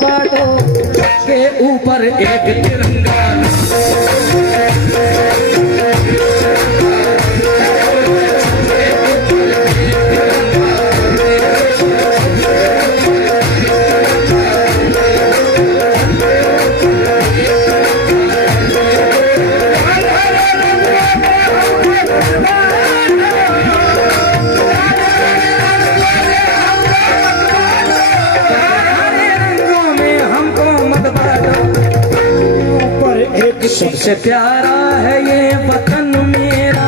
बांटो के ऊपर एक तिरंगा। सबसे प्यारा है ये वतन मेरा,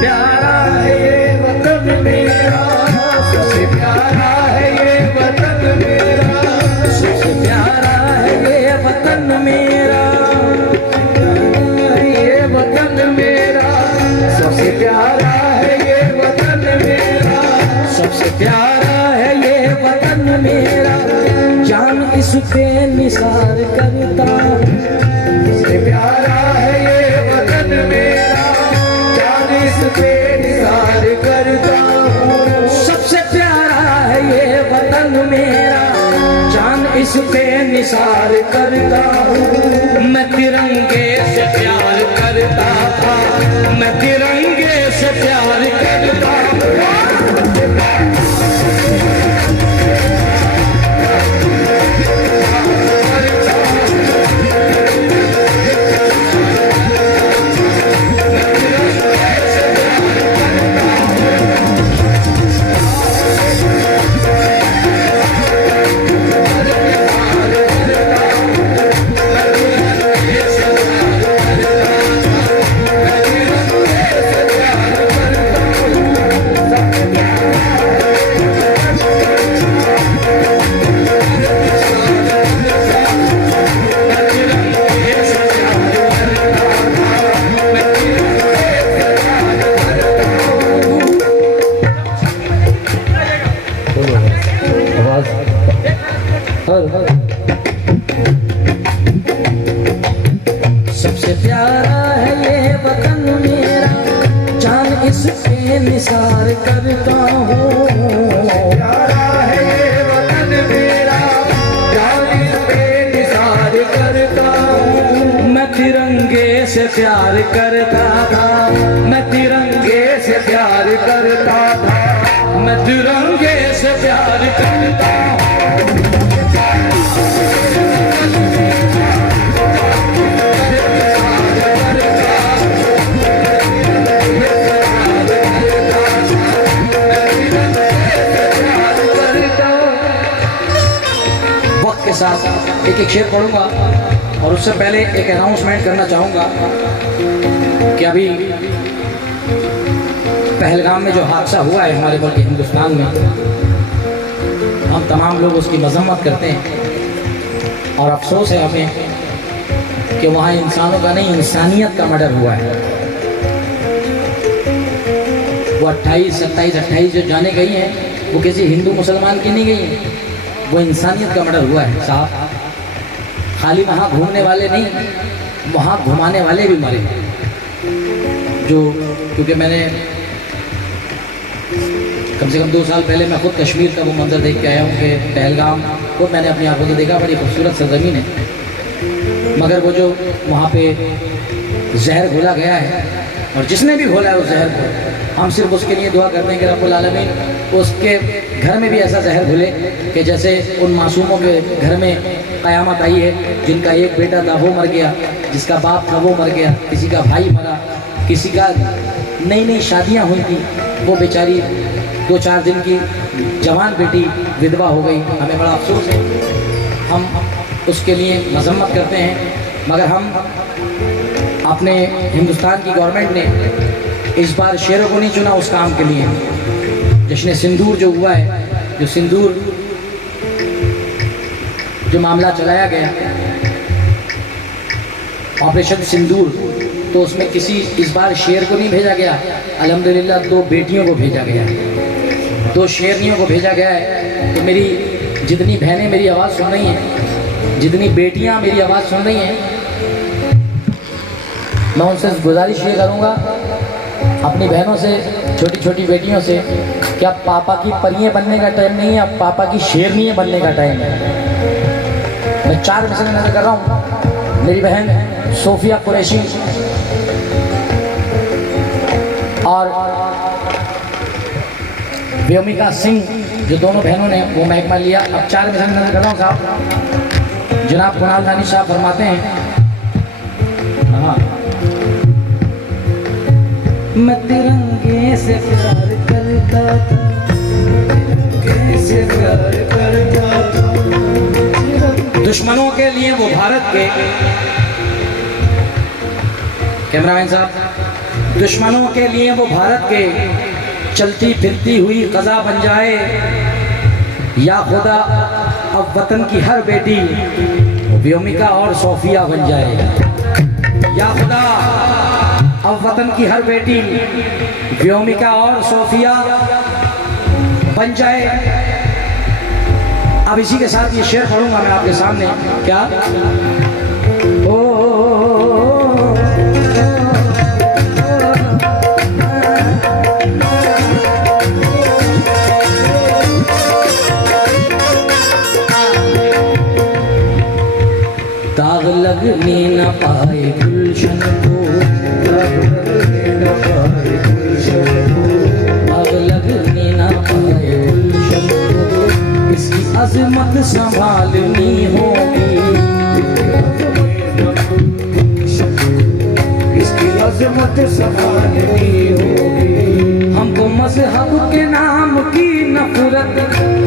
प्यारा है ये वतन मेरा, सबसे प्यारा है ये वतन मेरा, सबसे प्यारा है ये वतन मेरा, ये वतन मेरा, सबसे प्यारा है ये वतन मेरा, सबसे प्यारा है ये वतन मेरा, जान इस पे निसार करता। सबसे प्यारा है ये वतन मेरा, जान इस पे निसार करता हूँ। सबसे प्यारा है ये वतन मेरा, जान इस पे निसार करता हूँ। मैं तिरंगे से प्यार करता था, मैं तिरंगे से प्यार करता हूँ। सबसे प्यारा है ये वतन मेरा, जान इस पे निसार करता हूँ। प्यारा है ये वतन मेरा, जान इस पे निसार करता हूँ। मैं तिरंगे से प्यार करता था, मैं तिरंगे से प्यार करता था, मैं तिरंगे से प्यार करता हूँ। के साथ एक एक शेर पढ़ूंगा और उससे पहले एक अनाउंसमेंट करना चाहूँगा कि अभी पहलगाम में जो हादसा हुआ है हमारे बल्कि हिंदुस्तान में, हम तमाम लोग उसकी मजम्मत करते हैं और अफसोस है हमें कि वहाँ इंसानों का नहीं इंसानियत का मर्डर हुआ है। वो 28, 27, 28 जो जाने गई हैं वो किसी हिंदू मुसलमान की नहीं गई हैं, वो इंसानियत का मर्डर हुआ है साहब। खाली वहाँ घूमने वाले नहीं, वहाँ घुमाने वाले भी मरे। जो क्योंकि मैंने कम से कम 2 साल पहले मैं खुद कश्मीर का वो मंजर देख के आया हूँ कि पहलगाम को मैंने अपनी आंखों से देखा, बड़ी खूबसूरत सरजमीन है, मगर वो जो वहाँ पे जहर घोला गया है और जिसने भी घोला है उस जहर को, हम सिर्फ उसके लिए दुआ करते हैं कि रब्बुल आलमीन उसके घर में भी ऐसा जहर घुले कि जैसे उन मासूमों के घर में क़यामत आई है, जिनका एक बेटा था वो मर गया, जिसका बाप था वो मर गया, किसी का भाई मरा, किसी का नई नई शादियां हुई थी, वो बेचारी 2-4 दिन की जवान बेटी विधवा हो गई। हमें बड़ा अफसोस है, हम उसके लिए मजम्मत करते हैं, मगर हम अपने हिंदुस्तान की गवर्नमेंट ने इस बार शेरों को नहीं चुना उस काम के लिए। जश्न सिंदूर जो हुआ है, जो सिंदूर जो मामला चलाया गया ऑपरेशन सिंदूर, तो उसमें किसी इस बार शेर को नहीं भेजा गया, अल्हम्दुलिल्लाह 2 बेटियों को भेजा गया, 2 शेरनियों को भेजा गया है। तो मेरी जितनी बहनें मेरी आवाज़ सुन रही हैं, जितनी बेटियां मेरी आवाज़ सुन रही हैं, मैं उनसे गुजारिश ये करूँगा अपनी बहनों से, छोटी छोटी बेटियों से, क्या पापा की परियां बनने का टाइम नहीं है, अब पापा की शेरनियाँ बनने का टाइम है। 4 मिसरें नजर कर रहा हूँ। मेरी बहन सोफिया कुरैशी और व्योमिका सिंह, जो दोनों बहनों ने वो महकमा लिया। अब 4 मिसरें नजर कर रहा हूँ साहब। जनाब कुणाल दानी साहब फरमाते हैं, हाँ, मैं तिरंगे से प्यार करता था, कैसे प्यार करता था। दुश्मनों के लिए वो भारत के, कैमरामैन साहब, दुश्मनों के लिए वो भारत के चलती फिरती हुई क़ज़ा बन जाए, या खुदा अब वतन की हर बेटी व्योमिका और सोफिया बन जाए, या खुदा अब वतन की हर बेटी व्योमिका और सोफिया बन जाए। अब इसी के साथ ये शेर पढ़ूंगा मैं आपके सामने। क्या दाग लगने न पाए गुलशन को, दाग लगने न पाए गुलशन को, इसकी अजमत संभालनी होगी, इसकी अजमत संभालनी होगी। हमको मजहब के नाम की नफरत,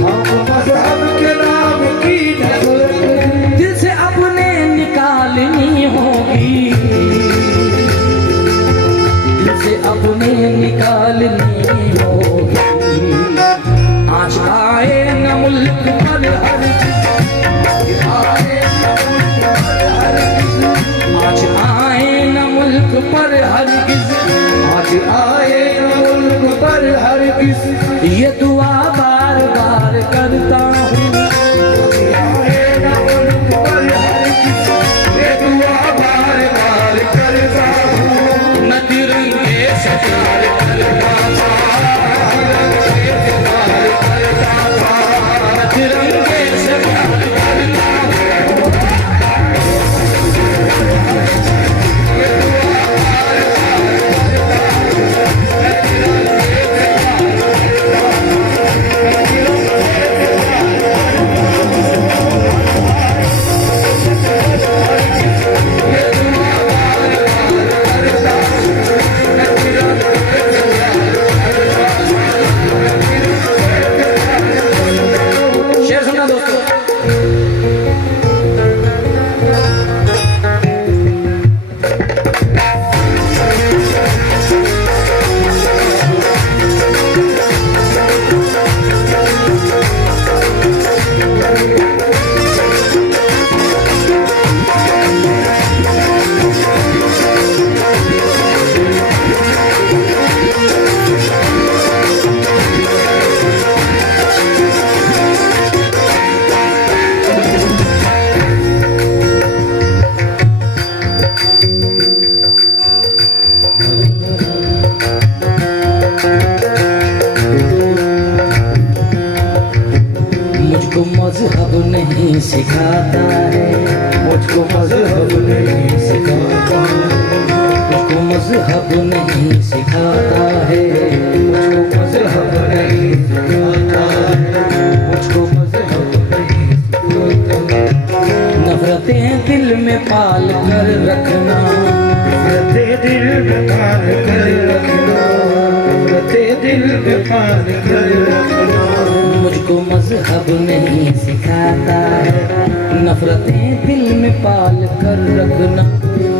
हमको मजहब के नाम की नफरत दिल से अपने निकालनी होगी, दिल से अपने निकालनी होगी। आज आए न मुल्क पर हर आज आए न मुल्क पर हरगिज़, आज आए न मुल्क पर हरगिज़, ये दुआ बार बार करता हूँ। मजहब नहीं सिखाता है, मुझको मजहब नहीं सिखाता, मुझको मजहब नहीं सिखाता है, मुझको मजहब नहीं सिखाता है, मुझको मजहब नहीं सिखाता। नफरतें दिल में पाल कर रखना, नफरतें दिल में पाल कर रखना, नफरतें दिल में पाल कर रखना, मुझको मजहब नहीं सिखाता है, नफरतें दिल में पाल कर रखना।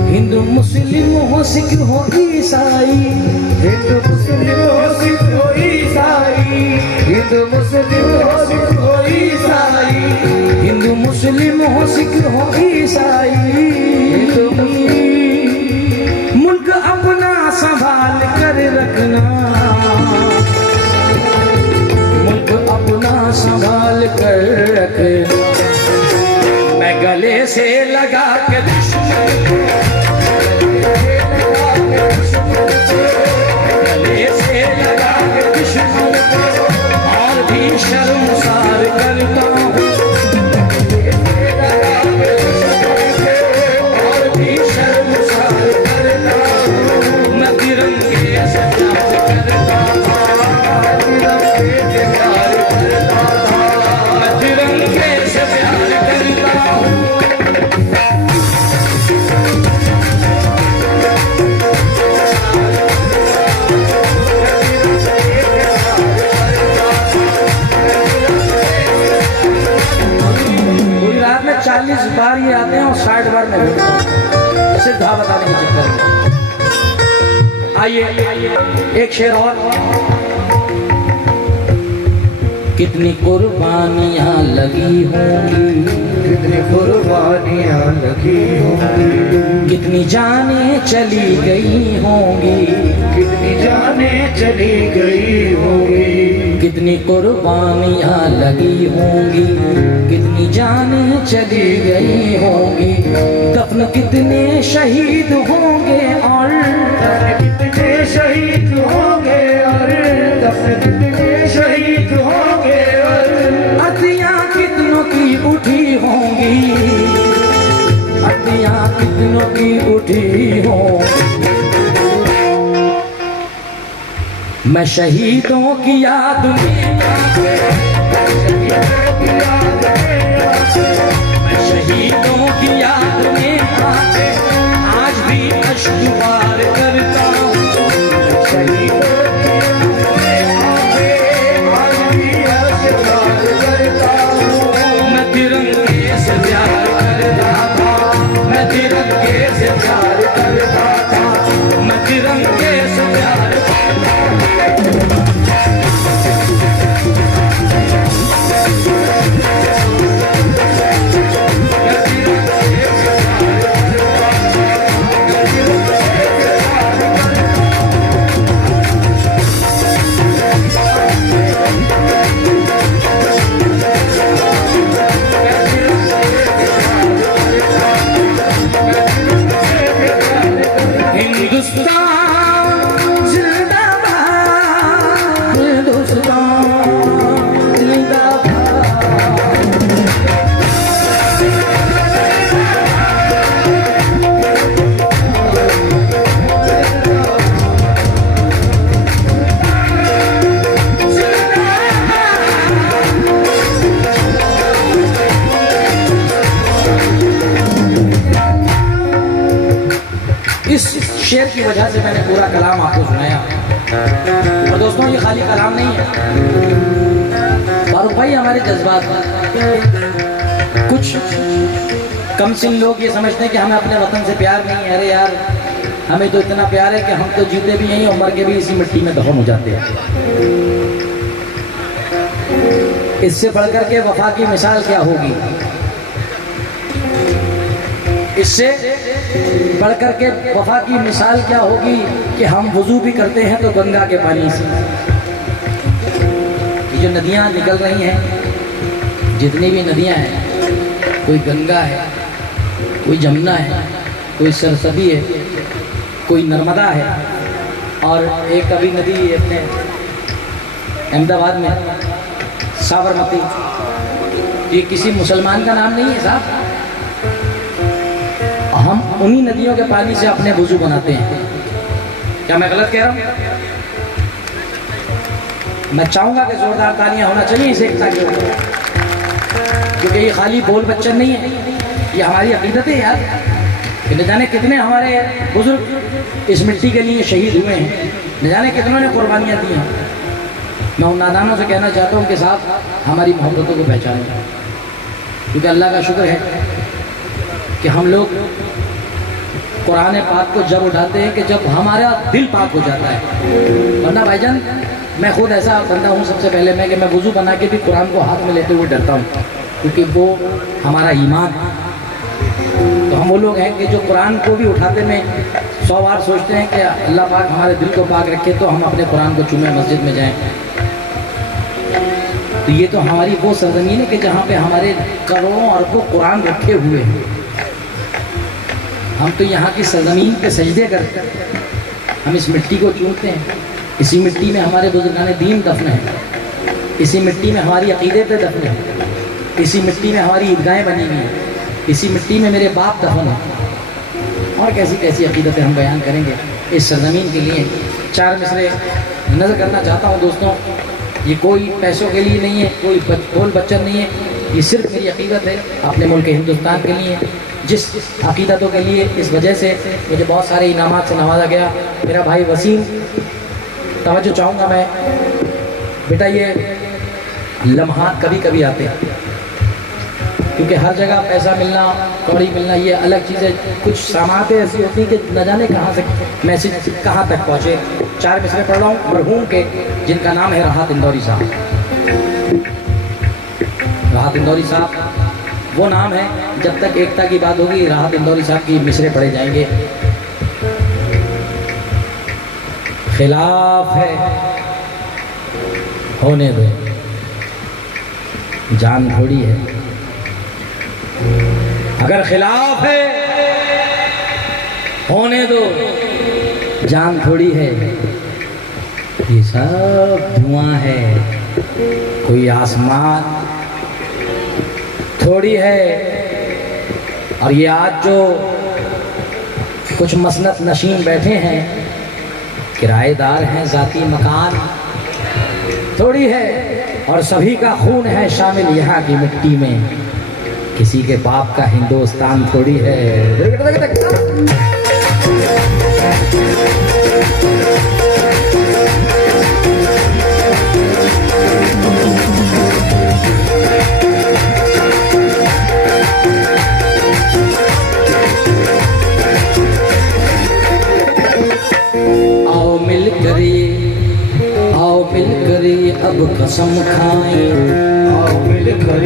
हिंदू मुस्लिम हो सिख हो ईसाई, हिंदू मुस्लिम हो सिख हो ईसाई, हिंदू मुस्लिम हो सिख हो ईसाई, हिंदू मुस्लिम हो सिख हो ईसाई, मुल्क अपना संभाल कर रखना, अपना संभाल कर रखना। मैं गले से लगा के दुश्मन को, गले से लगा के दुश्मन को और भी शर्मसार करता हूँ, आइए एक शेर और। कितनी कुर्बानियां लगी होंगी, कितनी कुर्बानियां लगी होंगी, कितनी जानें चली गई होंगी, कितनी जानें चली गई होंगी, कितनी कुर्बानियां लगी होंगी, कितनी जानें चली गई होंगी, दफन कितने शहीद होंगे और कितने शहीद होंगे और दफन कितने शहीद होंगे और अतियां कितनों की उठी होंगी, अतियां कितनों की उठी होंगी। मैं शहीदों की याद में, मैं शहीदों की याद में आके आज भी अश्रुवार करता हूँ, शहीदों की याद में आके आज भी अश्रुवार करता हूँ। मैं तिरंगे से प्यार करता था, मैं तिरंगे से प्यार करता था, मैं तिरंगे से प्यार शेर की वजह से मैंने पूरा कलाम आपको सुनाया। और दोस्तों ये खाली कलाम नहीं है, फारूक भाई हमारे जज्बात कुछ कम सिन लोग ये समझते हैं कि हमें अपने वतन से प्यार नहीं है। अरे यार हमें तो इतना प्यार है कि हम तो जीते भी यहीं और मर के भी इसी मिट्टी में दफन हो जाते हैं। इससे बढ़कर के वफा की मिसाल क्या होगी, इससे बढ़कर के वफा की मिसाल क्या होगी कि हम वुजू भी करते हैं तो गंगा के पानी से। ये जो नदियां निकल रही हैं, जितनी भी नदियां हैं, कोई गंगा है, कोई जमुना है, कोई सरस्वती है, कोई नर्मदा है, और एक अभी नदी अपने अहमदाबाद में साबरमती। ये किसी मुसलमान का नाम नहीं है साहब। हम उन्हीं नदियों के पानी से अपने वुजू बनाते हैं। क्या मैं गलत कह रहा हूँ? मैं चाहूंगा कि जोरदार तालियां होना चाहिए इस एकता के ऊपर, क्योंकि ये खाली बोल बच्चन नहीं है, ये हमारी अकीदत है यार। न जाने कितने हमारे बुजुर्ग इस मिट्टी के लिए शहीद हुए हैं, न जाने कितनों ने कुर्बानियाँ दी हैं। मैं उन नादानों से कहना चाहता हूँ कि साथ हमारी मोहब्बतों को पहचानें, क्योंकि अल्लाह का शुक्र है कि हम लोग कुरान पाक को जब उठाते हैं कि जब हमारा दिल पाक हो जाता है। वरना भाईजान मैं खुद ऐसा बंदा हूँ सबसे पहले मैं कि मैं वुजू बना के भी कुरान को हाथ में लेते हुए डरता हूँ, क्योंकि वो हमारा ईमान है। तो हम वो लोग हैं कि जो कुरान को भी उठाते में 100 बार सोचते हैं कि अल्लाह पाक हमारे दिल को पाक रखे तो हम अपने कुरान को चूमें, मस्जिद में जाएं। तो ये तो हमारी वो सरजमीन है कि जहाँ पे हमारे करोड़ों अरबों कुरान रखे हुए हैं। हम तो यहाँ की सरजमीन पे सजदे करते हैं, हम इस मिट्टी को चूमते हैं। इसी मिट्टी में हमारे बुजुर्गान दीन दफन है, इसी मिट्टी में हमारी अकीदत दफन है, इसी मिट्टी में हमारी ईदगाहें बनी हुई हैं, इसी मिट्टी में मेरे बाप दफन है। और कैसी कैसी अकीदतें हम बयान करेंगे इस सरजमीन के लिए। 4 मिसरे नज़र करना चाहता हूँ दोस्तों, ये कोई पैसों के लिए नहीं है, कोई बोल बच्चन नहीं है, ये सिर्फ मेरी अकीदत है अपने मुल्क हिंदुस्तान के लिए। जिस अकीदतों के लिए इस वजह से मुझे बहुत सारे इनामात से नवाजा गया। मेरा भाई वसीम, तवज्जो चाहूँगा मैं बेटा, ये लम्हात कभी कभी आते हैं क्योंकि हर जगह पैसा मिलना, कौड़ी मिलना ये अलग चीज़ है। कुछ सामातें ऐसी होती कि न जाने कहाँ से मैसेज कहाँ तक पहुँचे। 4 मिसरे पढ़ रहा हूँ मरहूम के, जिनका नाम है राहत इंदौरी साहब। राहत इंदौरी साहब वो नाम है, जब तक एकता की बात होगी राहत इंदौरी साहब की मिसरे पढ़े जाएंगे। खिलाफ है होने दो, जान थोड़ी है। अगर खिलाफ है होने दो, जान थोड़ी है। ये सब धुआं है, कोई आसमान थोड़ी है। और ये आज जो कुछ मसनत नशीन बैठे हैं, किराएदार हैं, जाती मकान थोड़ी है। और सभी का खून है शामिल यहाँ की मिट्टी में, किसी के बाप का हिंदुस्तान थोड़ी है। अब कसम खाएं, आओ मिलकर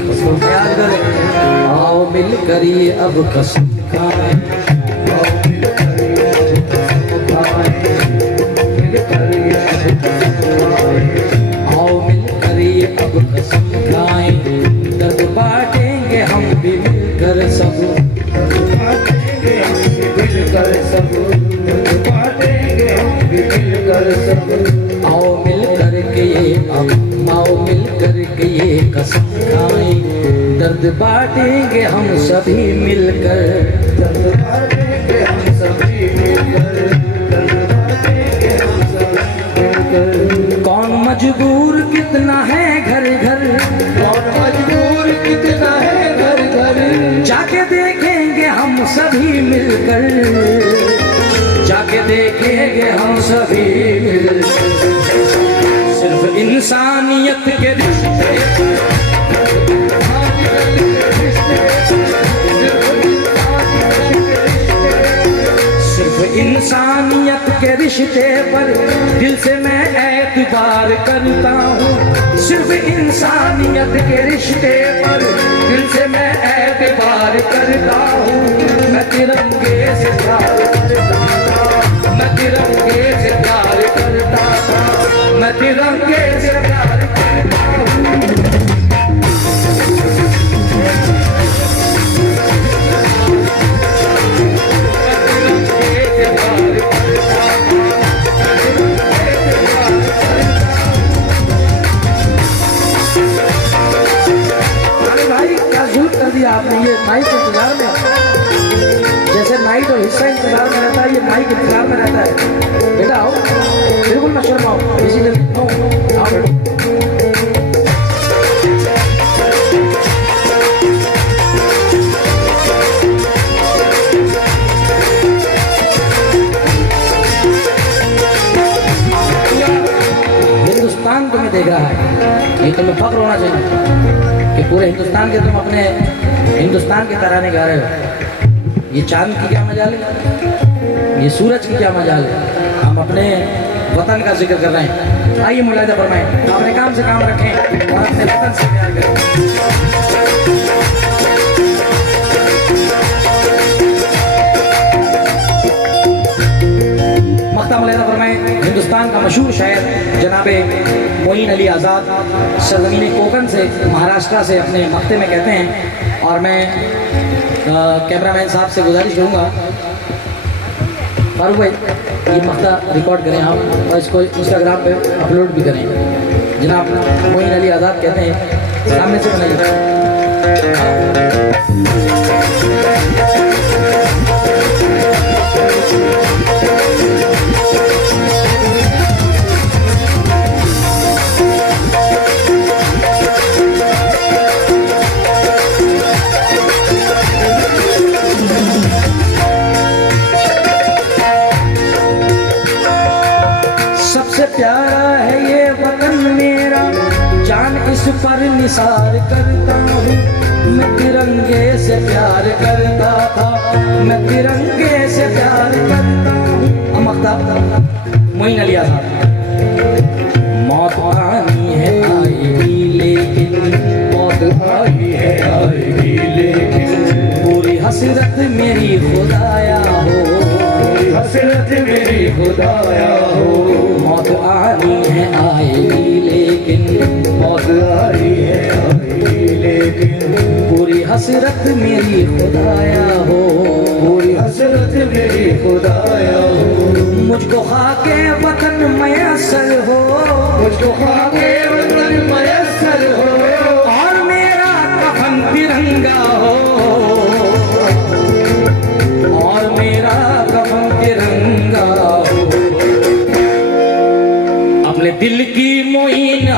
कसम खाएं, आओ मिल करिए अब कसम खाएं, आओ मिलकर कसम खाएं, मिलकर कसम खाएं, आओ मिल करिए अब कसम खाएं। दर्द बांटेंगे हम भी मिलकर सब, दर्द बांटेंगे हम भी मिलकर सब, दर्द बांटेंगे हम भी मिलकर सब। आओ मिल करके ये अब, आओ मिल करके ये कसम खाएं। दर्द बांटेंगे हम सभी मिलकर, दर्द बांटेंगे हम सभी मिलकर, दर्द बांटेंगे हम सभी मिलकर। कौन मजबूर कितना है घर घर, कौन मजबूर कितना है घर घर, जाके देखेंगे हम सभी मिलकर, जाके देखेंगे हम सभी मिलकर। सिर्फ इंसानियत के रिश्ते, सिर्फ इंसानियत के रिश्ते पर दिल से मैं एतबार करता हूँ। सिर्फ इंसानियत के रिश्ते पर दिल से मैं एतबार करता हूँ। मैं तिरंगे से प्यार करता था, मैं तिरंगे से प्यार करता था, मैं तिरंगे से प्यार करता हूँ। कर दिया आपने, ये माइक इंतजार में, जैसे नाइट और हिस्सा इंतजार में रहता है, ये माइक इंतजार में रहता है। बेटा आओ, बिल्कुल मत शर्माओ, इसी दिन आओ बेटा। हिंदुस्तान तुम्हें देख रहा है, ये तुम्हें फख्र होना चाहिए कि पूरे हिंदुस्तान के तुम अपने हिंदुस्तान के तराने गा रहे हो। ये चांद की क्या मजाल है, ये सूरज की क्या मजाल है, हम अपने वतन का जिक्र कर रहे हैं। आइए मुलाहिजा फरमाएं, अपने काम से काम रखें और अपने वतन से प्यार करें। मख्ता मुलाहिजा फरमाएं, हिंदुस्तान का मशहूर शायर जनाबे मोइन अली आज़ाद सरजमीन कोकन से, महाराष्ट्र से अपने मख्ते में कहते हैं। और मैं कैमरामैन साहब से गुजारिश करूँगा, फारूक भाई ये मख्ता रिकॉर्ड करें आप और इसको इंस्टाग्राम पे अपलोड भी करें। जनाब मोइन अली आज़ाद कहते हैं, सामने से बनाइए। प्यारा है ये वतन मेरा, जान इस पर निसार करता हूँ। मैं तिरंगे से प्यार करता था, मैं तिरंगे से प्यार करता हूँ। मोइन अली आज़ाद। मौत आनी है आएगी लेकिन, मौत आई है आएगी लेकिन, पूरी हसरत मेरी खुदाया हो, पूरी हसरत मेरी खुदाया हो। मौत आनी है आएगी लेकिन, मौत आई है आएगी लेकिन, पूरी हसरत मेरी खुदाया हो, पूरी हसरत मेरी खुदाया हो। मुझको खाके वतन मयसर हो, मुझको खाके वतन मयस्सर हो, और मेरा कफन तिरंगा हो, और मेरा कफन तिरंगा हो। अपने दिल की मोइन